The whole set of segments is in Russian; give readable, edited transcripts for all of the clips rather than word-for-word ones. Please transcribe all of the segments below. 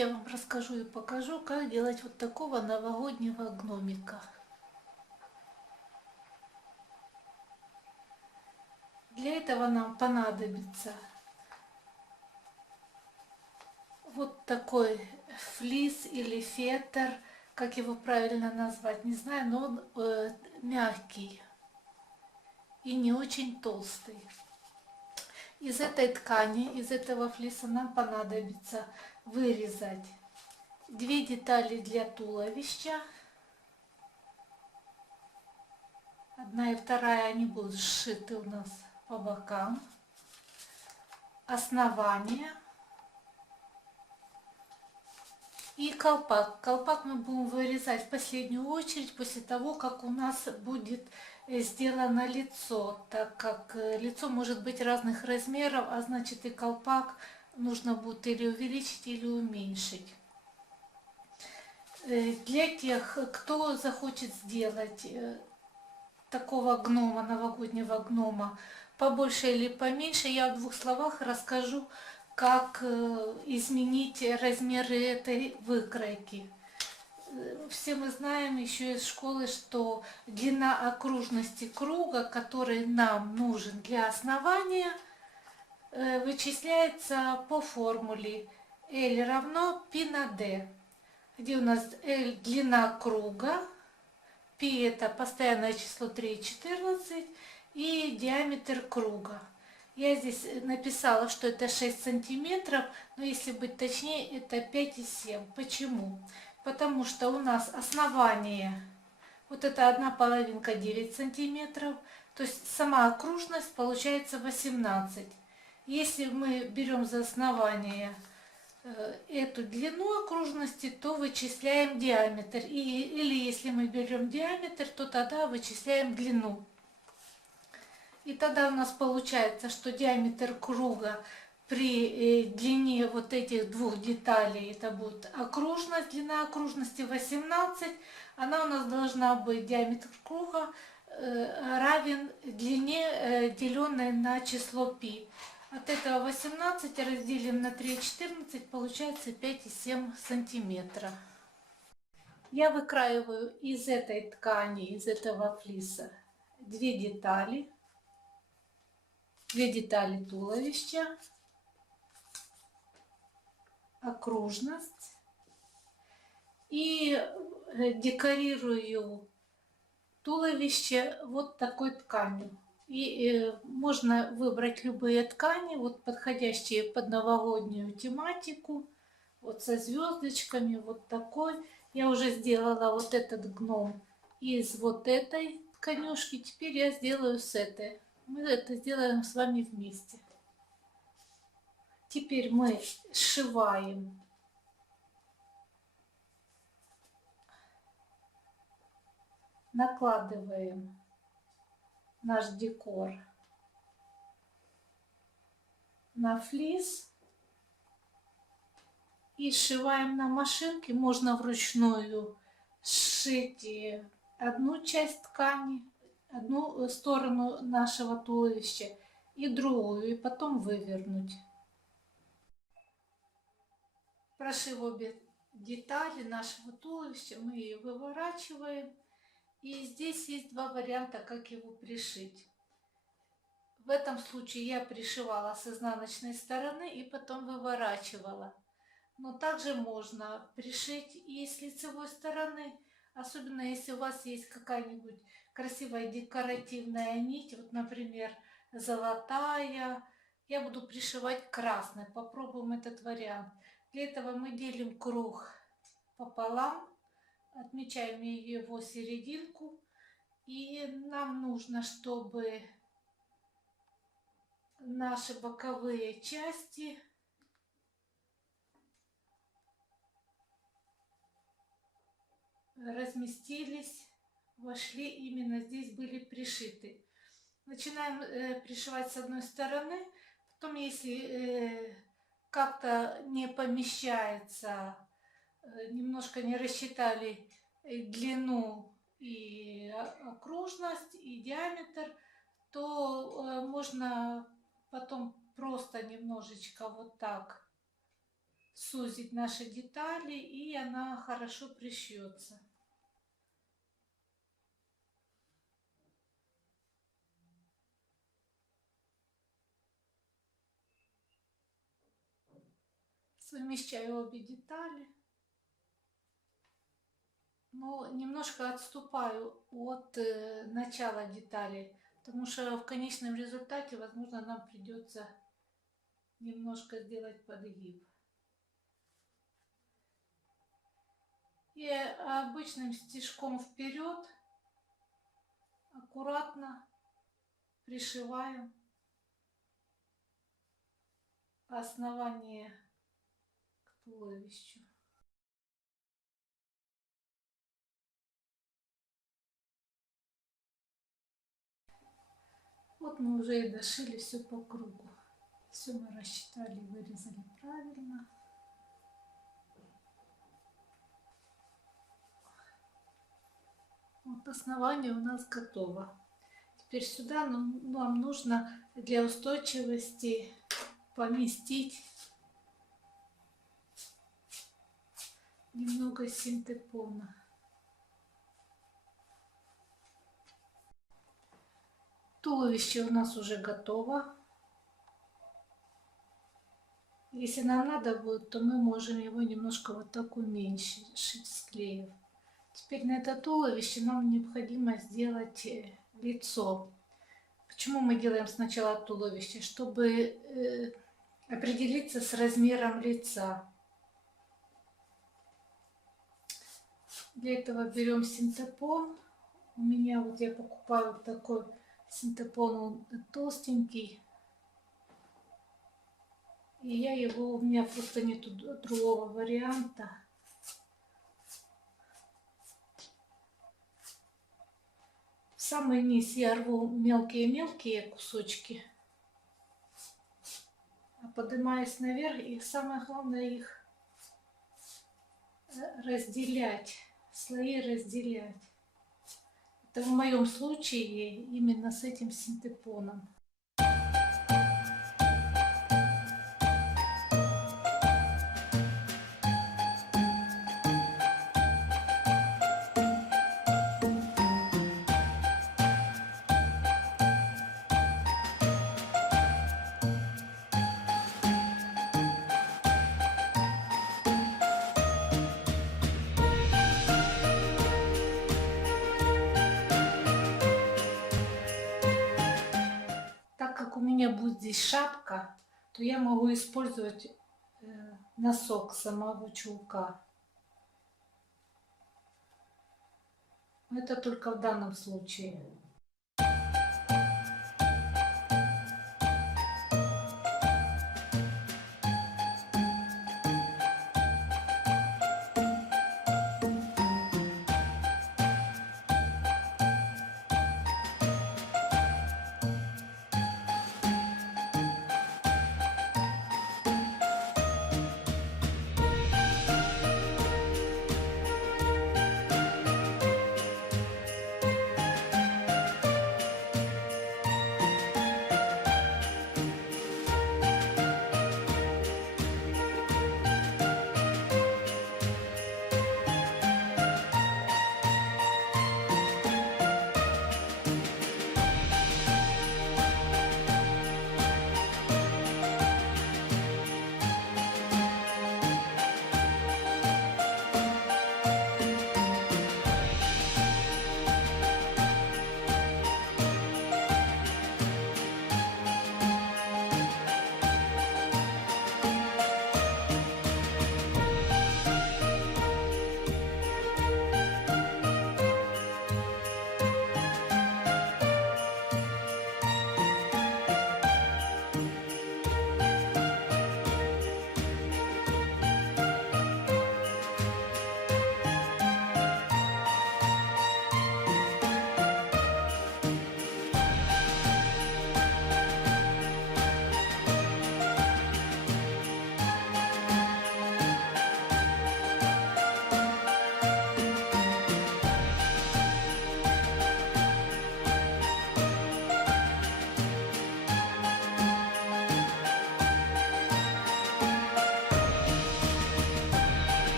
я вам расскажу и покажу, как делать вот такого новогоднего гномика. Для этого нам понадобится вот такой флис или фетр, как его правильно назвать, не знаю, но он мягкий и не очень толстый. Из этой ткани, из этого флиса нам понадобится вырезать две детали для туловища. Одна и вторая, они будут сшиты у нас по бокам. Основание и колпак. Колпак мы будем вырезать в последнюю очередь после того, как у нас будет сделано лицо, так как лицо может быть разных размеров, а значит и колпак нужно будет или увеличить, или уменьшить. Для тех, кто захочет сделать такого гнома, новогоднего гнома, побольше или поменьше, я в двух словах расскажу, как изменить размеры этой выкройки. Все мы знаем еще из школы, что длина окружности круга, который нам нужен для основания, вычисляется по формуле L равно π на d, где у нас L длина круга, π это постоянное число 3,14 и диаметр круга. Я здесь написала, что это 6 сантиметров, но если быть точнее, это 5,7. Почему? Потому что у нас основание, вот это одна половинка 9 сантиметров, то есть сама окружность получается 18. Если мы берем за основание эту длину окружности, то вычисляем диаметр. Или если мы берем диаметр, то тогда вычисляем длину. И тогда у нас получается, что диаметр круга при длине вот этих двух деталей, это будет окружность, длина окружности 18, она у нас должна быть, диаметр круга равен длине, деленной на число π. От этого 18 разделим на 3,14, получается 5,7 сантиметра. Я выкраиваю из этой ткани, из этого флиса, две детали туловища, окружность, и декорирую туловище вот такой тканью. И можно выбрать любые ткани, вот подходящие под новогоднюю тематику, вот со звездочками, вот такой. Я уже сделала вот этот гном из вот этой тканюшки, теперь я сделаю с этой. Мы это сделаем с вами вместе. Теперь мы сшиваем накладываем наш декор на флис и сшиваем на машинке. Можно вручную сшить одну часть ткани, одну сторону нашего туловища и другую, и потом вывернуть. Прошив обе детали нашего туловища, мы ее выворачиваем. И здесь есть два варианта, как его пришить. В этом случае я пришивала с изнаночной стороны и потом выворачивала. Но также можно пришить и с лицевой стороны, особенно если у вас есть какая-нибудь красивая декоративная нить, вот, например, золотая. Я буду пришивать красной. Попробуем этот вариант. Для этого мы делим круг пополам, отмечаем его серединку, и нам нужно, чтобы наши боковые части разместились, вошли, именно здесь были пришиты. Начинаем пришивать с одной стороны, потом если как-то не помещается, немножко не рассчитали длину и окружность, и диаметр, то можно потом просто немножечко вот так сузить наши детали, и она хорошо пришьется. Совмещаю обе детали, но немножко отступаю от начала деталей, потому что в конечном результате, возможно, нам придется немножко сделать подгиб. И обычным стежком вперед аккуратно пришиваем основание к туловищу. Вот мы уже и дошили все по кругу. Все мы рассчитали, вырезали правильно. Вот основание у нас готово. Теперь сюда нам нужно для устойчивости поместить немного синтепона. Туловище у нас уже готово. Если нам надо будет, то мы можем его немножко вот так уменьшить, склеив. Теперь на это туловище нам необходимо сделать лицо. Почему мы делаем сначала туловище? Чтобы определиться с размером лица. Для этого берем синтепон. У меня вот я покупаю вот такой синтепон, он толстенький. И я его, у меня просто нету другого варианта. В самый низ я рву мелкие-мелкие кусочки. А поднимаюсь наверх, и самое главное их разделять, слои разделять. Это в моем случае именно с этим синтепоном. У меня будет здесь шапка, то я могу использовать носок самого чулка. Это только в данном случае.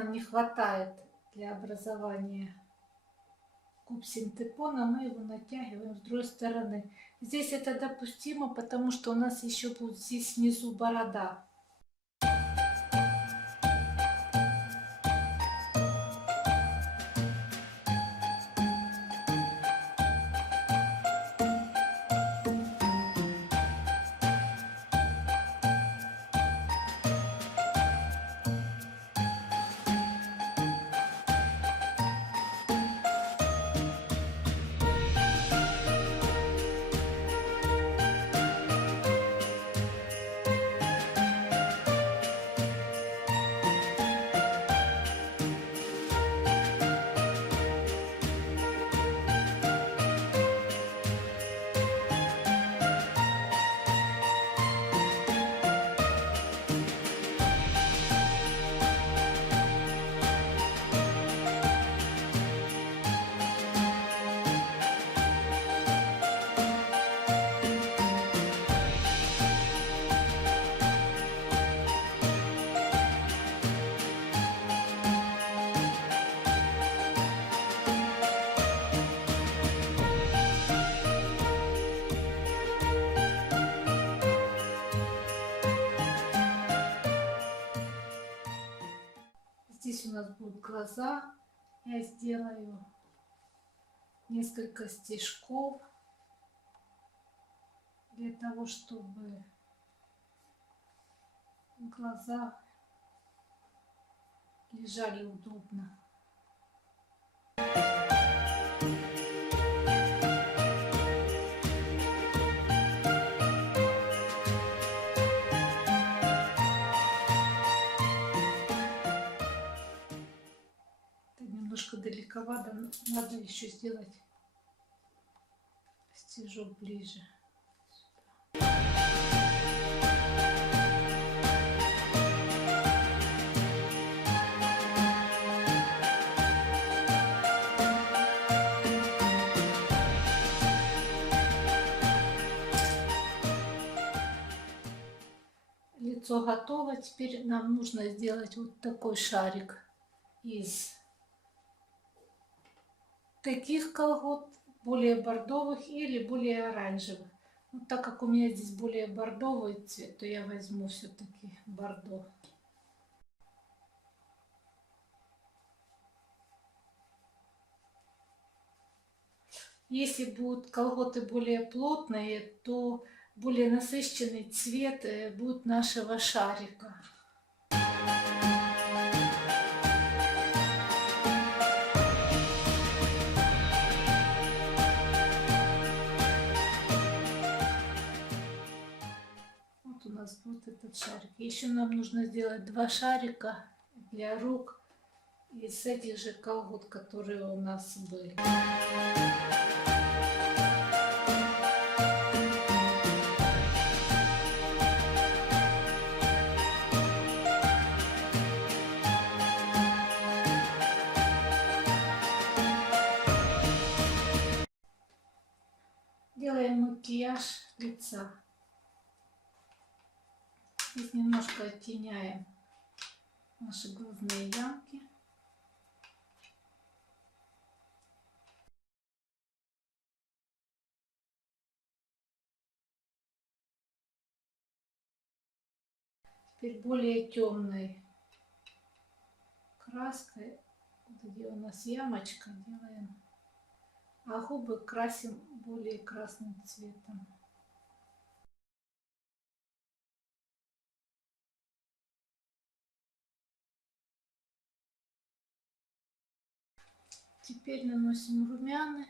нам не хватает для образования губ синтепона, мы его натягиваем с другой стороны. Здесь это допустимо, потому что у нас еще будет здесь внизу борода. Здесь у нас будут глаза. Я сделаю несколько стежков для того, чтобы глаза лежали удобно. Немножко далековато, надо еще сделать стежок ближе. Лицо готово. Теперь нам нужно сделать вот такой шарик из таких колгот, более бордовых или более оранжевых. Вот так как у меня здесь более бордовый цвет, то я возьму все-таки бордо. Если будут колготы более плотные, то более насыщенный цвет будет нашего шарика. Вот у нас будет этот шарик. Еще нам нужно сделать 2 шарика для рук из этих же колгот, которые у нас были. Делаем макияж лица. Здесь немножко оттеняем наши глазные ямки. Теперь более темной краской, где у нас ямочка, делаем, а губы красим более красным цветом. Теперь наносим румяна.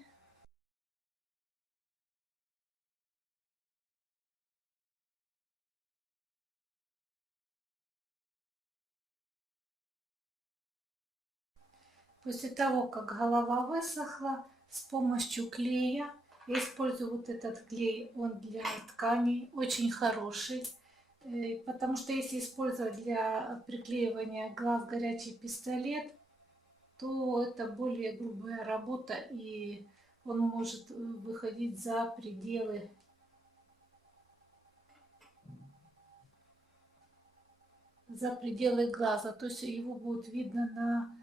После того, как голова высохла, с помощью клея, я использую вот этот клей, он для тканей очень хороший, потому что если использовать для приклеивания глаз горячий пистолет, то это более грубая работа, и он может выходить за пределы за пределы глаза, то есть его будет видно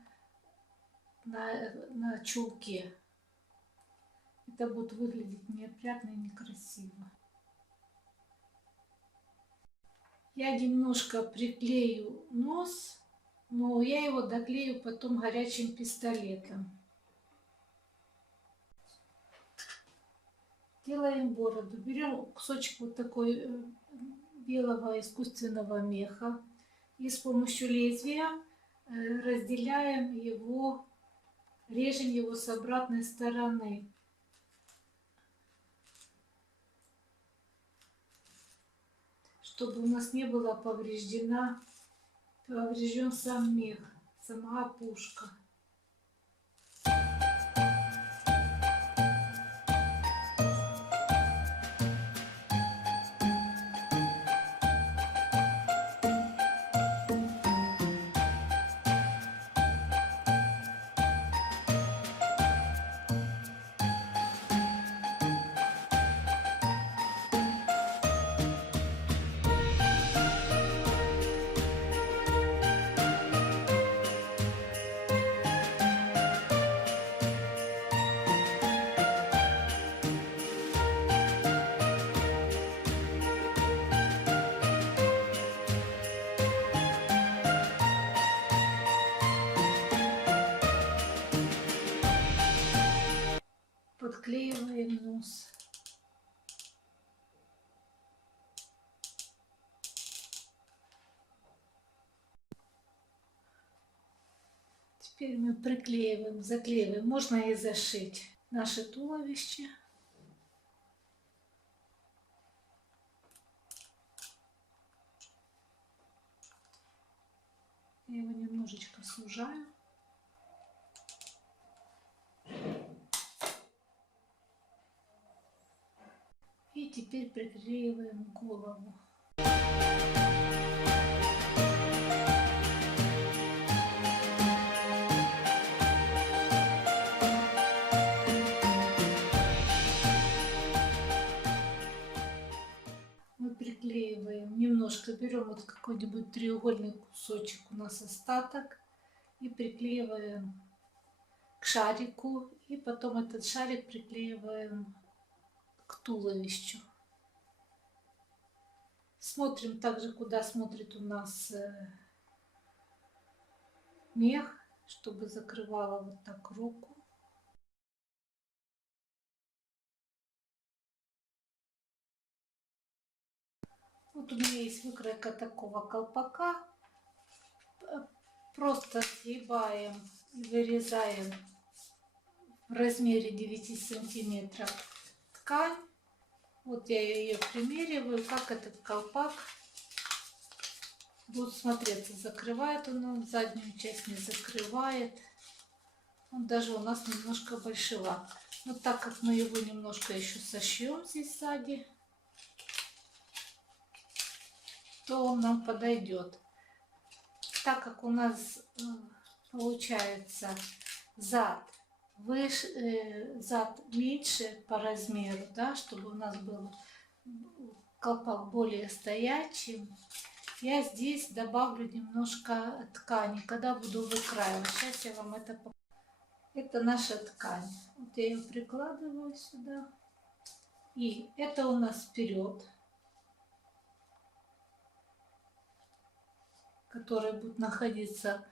на чулке. Это будет выглядеть неопрятно и некрасиво. Я немножко приклею нос, но я его доклею потом горячим пистолетом. Делаем бороду. Берем кусочек вот такой белого искусственного меха и с помощью лезвия разделяем его, режем его с обратной стороны. Чтобы у нас не было поврежден сам мех, сама опушка. Подклеиваем нос. Теперь мы приклеиваем, заклеиваем. Можно и зашить наше туловище. Я его немножечко сужаю. И теперь приклеиваем голову. Мы приклеиваем, немножко берем вот какой-нибудь треугольный кусочек, у нас остаток, и приклеиваем к шарику, и потом этот шарик приклеиваем к туловищу. Смотрим также, куда смотрит у нас мех, чтобы закрывала вот так руку. Вот у меня есть выкройка такого колпака. Просто сгибаем и вырезаем в размере 9 сантиметров ткань. Вот я ее примериваю, как этот колпак будет смотреться. Закрывает он заднюю часть, не закрывает. Он даже у нас немножко большеват. Но так как мы его немножко еще сошьем здесь сзади, то он нам подойдет. Так как у нас получается зад выше, зад меньше по размеру, да, чтобы у нас был колпак более стоячим, я здесь добавлю немножко ткани, когда буду выкраивать. Сейчас я вам это покажу. Это наша ткань. Вот я ее прикладываю сюда. И это у нас вперед, который будет находиться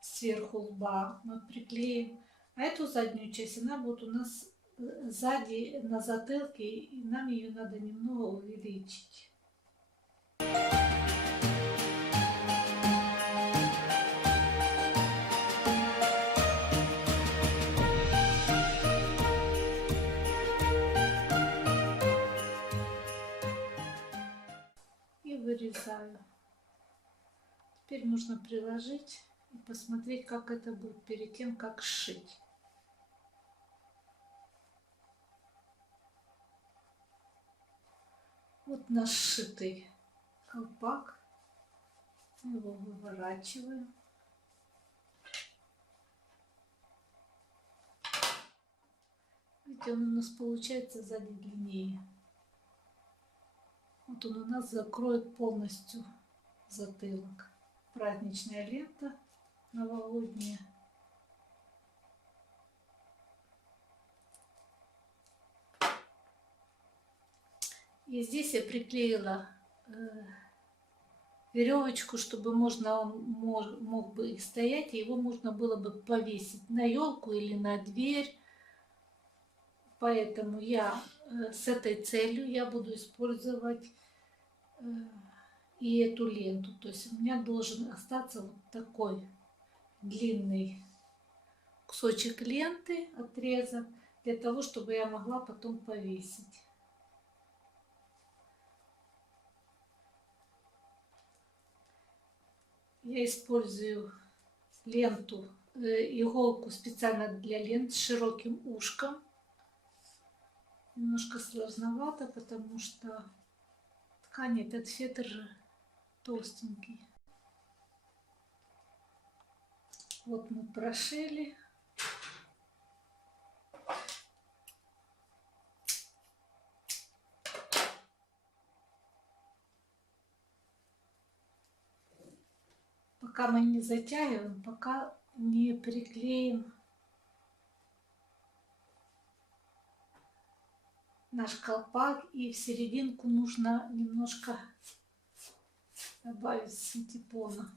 сверху лба. Мы приклеим. А эту заднюю часть, она будет у нас сзади на затылке, и нам ее надо немного увеличить. И вырезаю. Теперь нужно приложить и посмотреть, как это будет перед тем, как сшить. Вот наш сшитый колпак. Мы его выворачиваем. Видите, он у нас получается сзади длиннее. Вот он у нас закроет полностью затылок. праздничная лента новогодняя. И здесь я приклеила веревочку, чтобы он мог бы стоять, и его можно было бы повесить на елку или на дверь. Поэтому я с этой целью я буду использовать и эту ленту. То есть у меня должен остаться вот такой длинный кусочек ленты, отрезок, для того, чтобы я могла потом повесить. Я использую ленту, иголку специально для лент с широким ушком. Немножко сложновато, потому что ткань, этот фетр же толстенький. Вот мы прошили. Пока мы не затягиваем, пока не приклеим наш колпак, и в серединку нужно немножко добавить синтепона.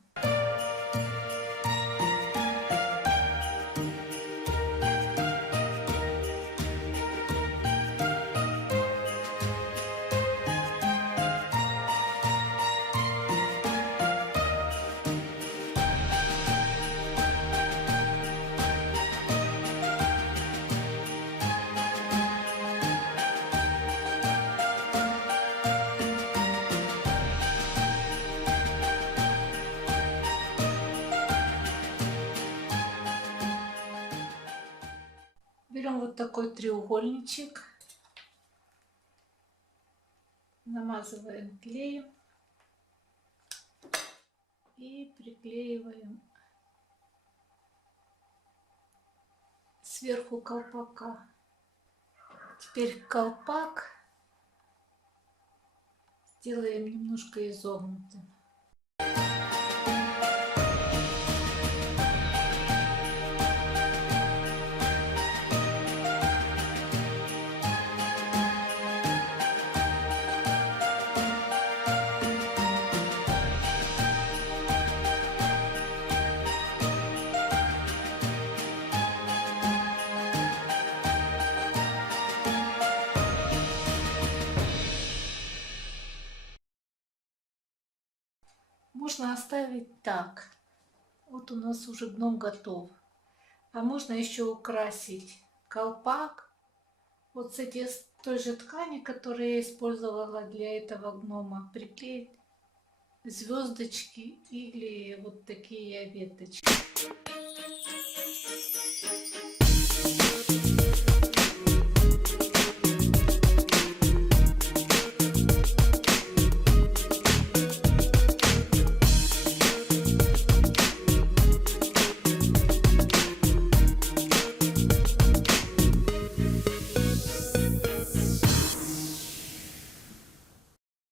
Берем вот такой треугольничек, намазываем клеем и приклеиваем сверху колпака. Теперь колпак сделаем немножко изогнутым. Можно оставить так. Вот у нас уже гном готов. А можно еще украсить колпак вот с той же ткани, которую я использовала для этого гнома. Приклеить звездочки или вот такие веточки.